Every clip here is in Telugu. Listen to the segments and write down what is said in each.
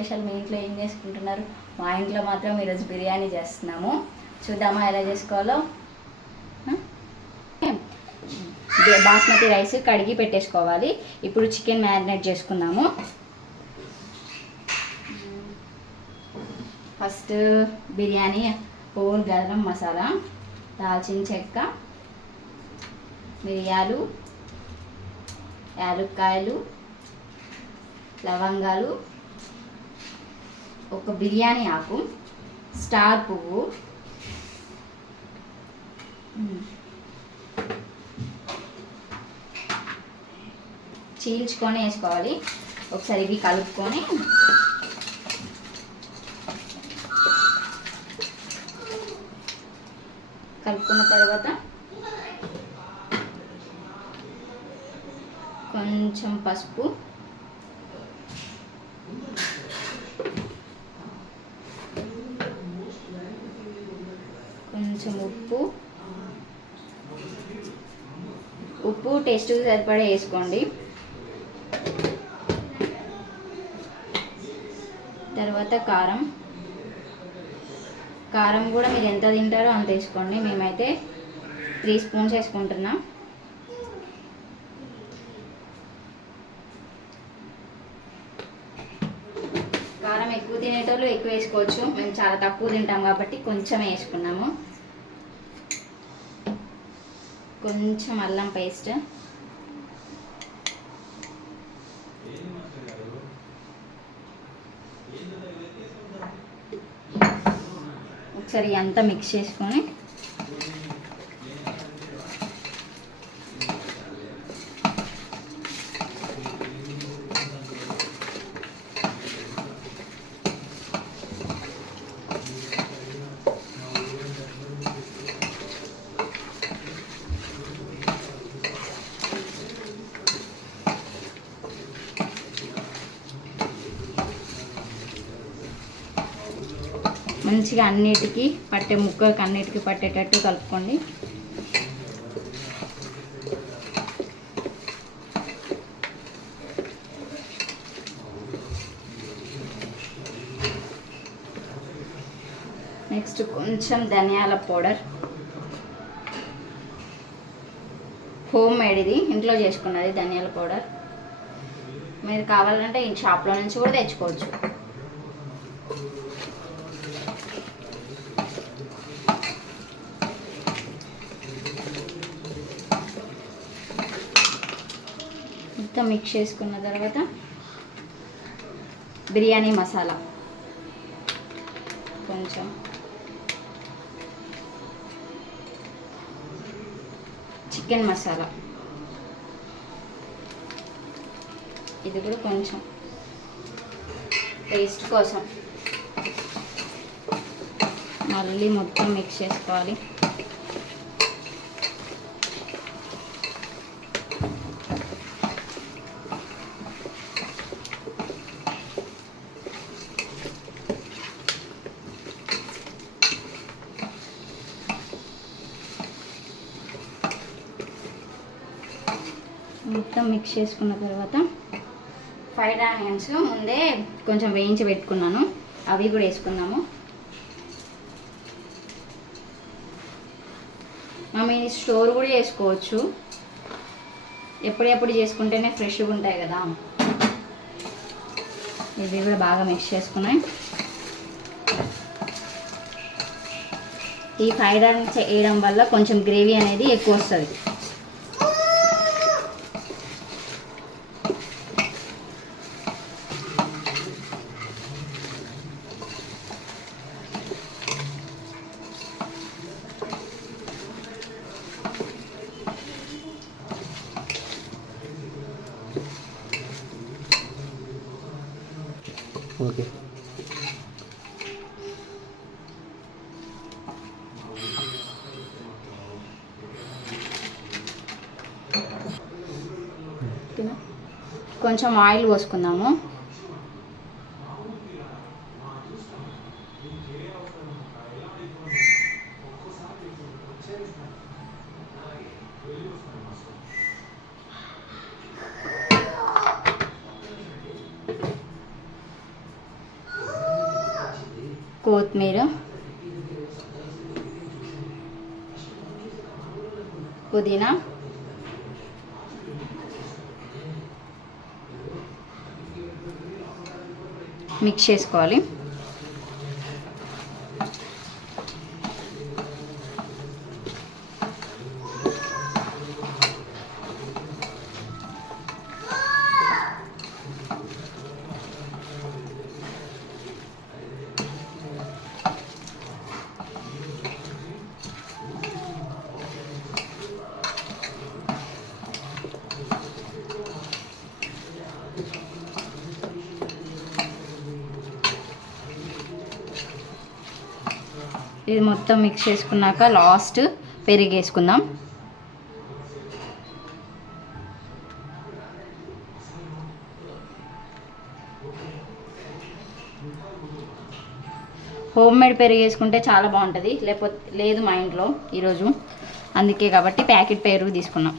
స్పెషల్? మీ ఇంట్లో ఏం చేసుకుంటున్నారు? మా ఇంట్లో మాత్రం ఈరోజు బిర్యానీ చేస్తున్నాము. చూద్దామా ఎలా చేసుకోవాలో. బాస్మతి రైస్ కడిగి పెట్టేసుకోవాలి. ఇప్పుడు చికెన్ మ్యారినేట్ చేసుకుందాము. ఫస్ట్ బిర్యానీ హోల్ గరం మసాలా, దాల్చిన చెక్క, మిరియాలు, యాలక్కాయలు, లవంగాలు, ఒక బిర్యానీ ఆకు, స్టార్ పువ్వు, చీల్చుకొని వేసుకోవాలి. ఒకసారి ఇవి కలుపుకొని కలుపుకున్న తర్వాత కొంచెం పసుపు, కొంచెం ఉప్పు టేస్ట్కి సరిపడా వేసుకోండి. తర్వాత కారం కూడా మీరు ఎంత తింటారో అంత వేసుకోండి. మేమైతే 3 స్పూన్స్ వేసుకుంటున్నాం. కారం ఎక్కువ తినేటోళ్ళు ఎక్కువ వేసుకోవచ్చు. మేము చాలా తక్కువ తింటాం కాబట్టి కొంచెం వేసుకున్నాము. కొంచెం అల్లం పేస్ట్, ఒకసారి అంతా మిక్స్ చేసుకొని మంచిగా అన్నిటికీ ముక్కకి అన్నిటికీ పట్టేటట్టు కలుపుకోండి. నెక్స్ట్ కొంచెం ధనియాల పౌడర్, హోమ్ మేడ్, ఇది ఇంట్లో చేసుకున్నది ధనియాల పౌడర్. మీరు కావాలంటే ఈ షాప్లో నుంచి కూడా తెచ్చుకోవచ్చు. మొత్తం మిక్స్ చేసుకున్న తర్వాత బిర్యానీ మసాలా కొంచెం, చికెన్ మసాలా ఇది కూడా కొంచెం టేస్ట్ కోసం మళ్ళీ మొత్తం మిక్స్ చేసుకోవాలి. మొత్తం మిక్స్ చేసుకున్న తర్వాత ఫ్రైడ్ ఆనియన్స్ ముందే కొంచెం వేయించి పెట్టుకున్నాను, అవి కూడా వేసుకున్నాము. మేము స్టోర్ కూడా చేసుకోవచ్చు, ఎప్పుడెప్పుడు చేసుకుంటేనే ఫ్రెష్గా ఉంటాయి కదా. ఇవి కూడా బాగా మిక్స్ చేసుకున్నాయి. ఈ ఫ్రైడ్ ఆనియన్స్ వేయడం వల్ల కొంచెం గ్రేవీ అనేది ఎక్కువ వస్తుంది. ఓకే, కొంచెం ఆయిల్ పోసుకుందాము. కొత్తిమీర, పుదీనా, మిక్స్ చేసుకోవాలి. ఇది మొత్తం మిక్స్ చేసుకున్నాక లాస్ట్ పెరుగు వేసుకుందాం. హోమ్ మేడ్ పెరుగు వేసుకుంటే చాలా బాగుంటుంది, లేకపోతే లేదు మా ఇంట్లో ఈరోజు, అందుకే కాబట్టి ప్యాకెట్ పెరుగు తీసుకున్నాం.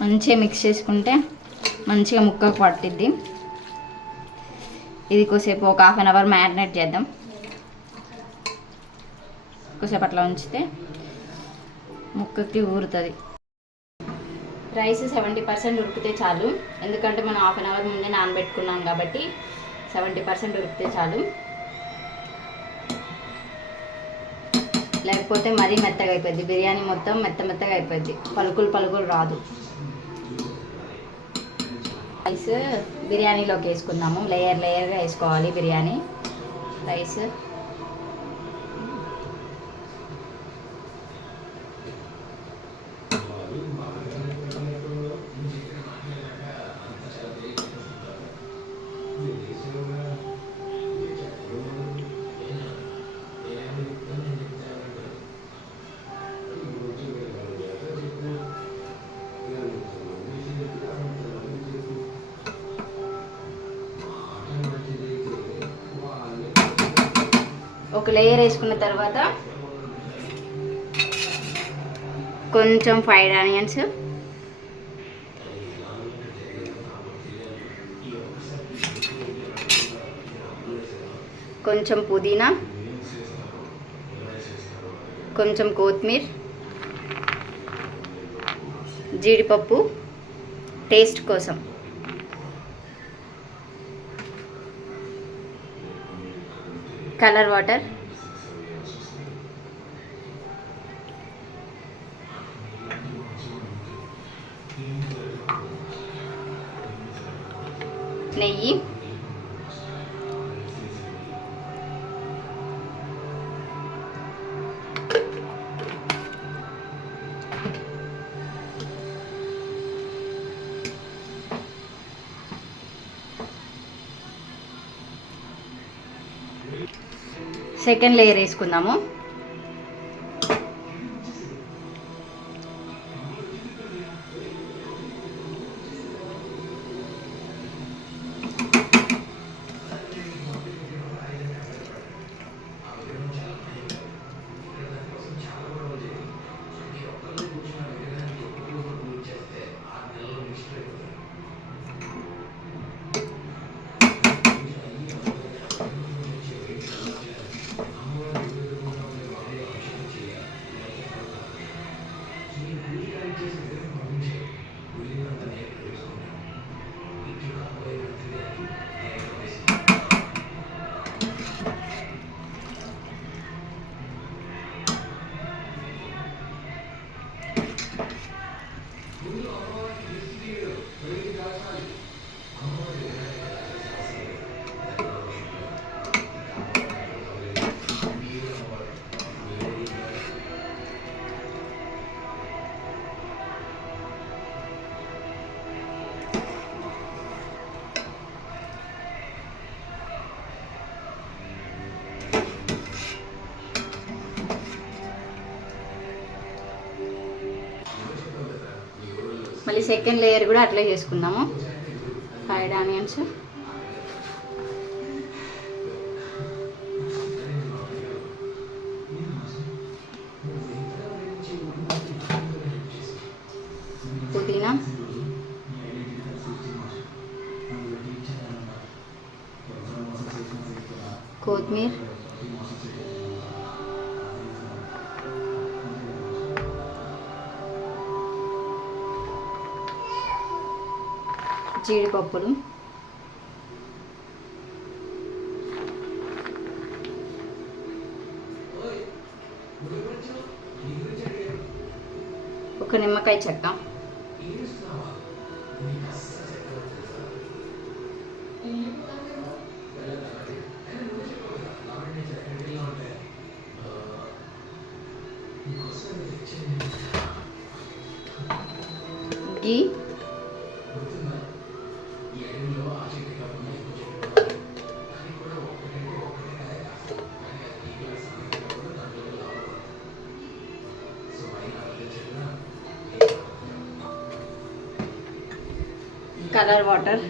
మంచిగా మిక్స్ చేసుకుంటే మంచిగా ముక్కకు పట్టిద్ది. ఇది కొద్దిసేపు ఒక ½ అన్ అవర్ మ్యారినేట్ చేద్దాం. కొద్దిసేపు అట్లా ఉంచితే ముక్కకి ఊరుతుంది. రైస్ 70% ఉడికితే చాలు, ఎందుకంటే మనం ½ అన్ అవర్ ముందే నానబెట్టుకున్నాం కాబట్టి 70% ఉడికితే చాలు. లేకపోతే మరీ మెత్తగా అయిపోద్ది, బిర్యానీ మొత్తం మెత్తగా అయిపోద్ది, పలుకులు రాదు. రైస్ బిర్యానీలోకి వేసుకుందాము. లేయర్గా వేసుకోవాలి బిర్యానీ రైస్. ఒక లేయర్ వేసుకున్న తర్వాత కొంచెం ఫ్రైడ్ ఆనియన్స్, కొంచెం పుదీనా, కొంచెం కొత్తిమీర, జీడిపప్పు టేస్ట్ కోసం, కలర్ వాటర్, నెయ్యి, సెకండ్ లేయర్ వేసుకుందాము. మళ్ళీ సెకండ్ లేయర్ కూడా అట్లే చేసుకుందాము. ఫ్రైడ్ ఆనియన్స్, పుదీనా, కొత్తిమీర, జీడిపప్పులు, ఒక నిమ్మకాయ చెక్క, గీ, కలర్ వాటర్,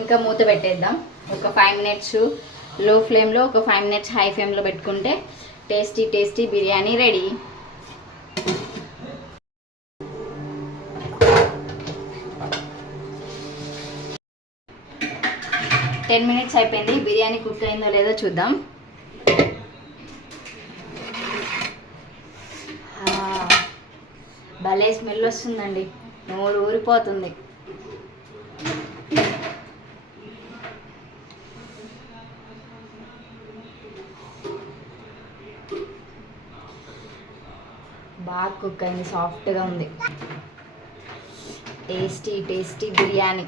ఇంకా మూత పెట్టేద్దాం. ఒక 5 మినిట్స్ లో ఫ్లేమ్లో, ఒక 5 మినిట్స్ హై ఫ్లేమ్లో పెట్టుకుంటే tasty tasty biryani ready. 10 minutes అయిపోయింది. బిర్యానీ కుక్ అయిందో లేదో చూద్దాం. భలే స్మెల్ వస్తుందండి, నోరు ఊరిపోతుంది. బాగా కుక్ అయింది, సాఫ్ట్గా ఉంది. Tasty tasty biryani.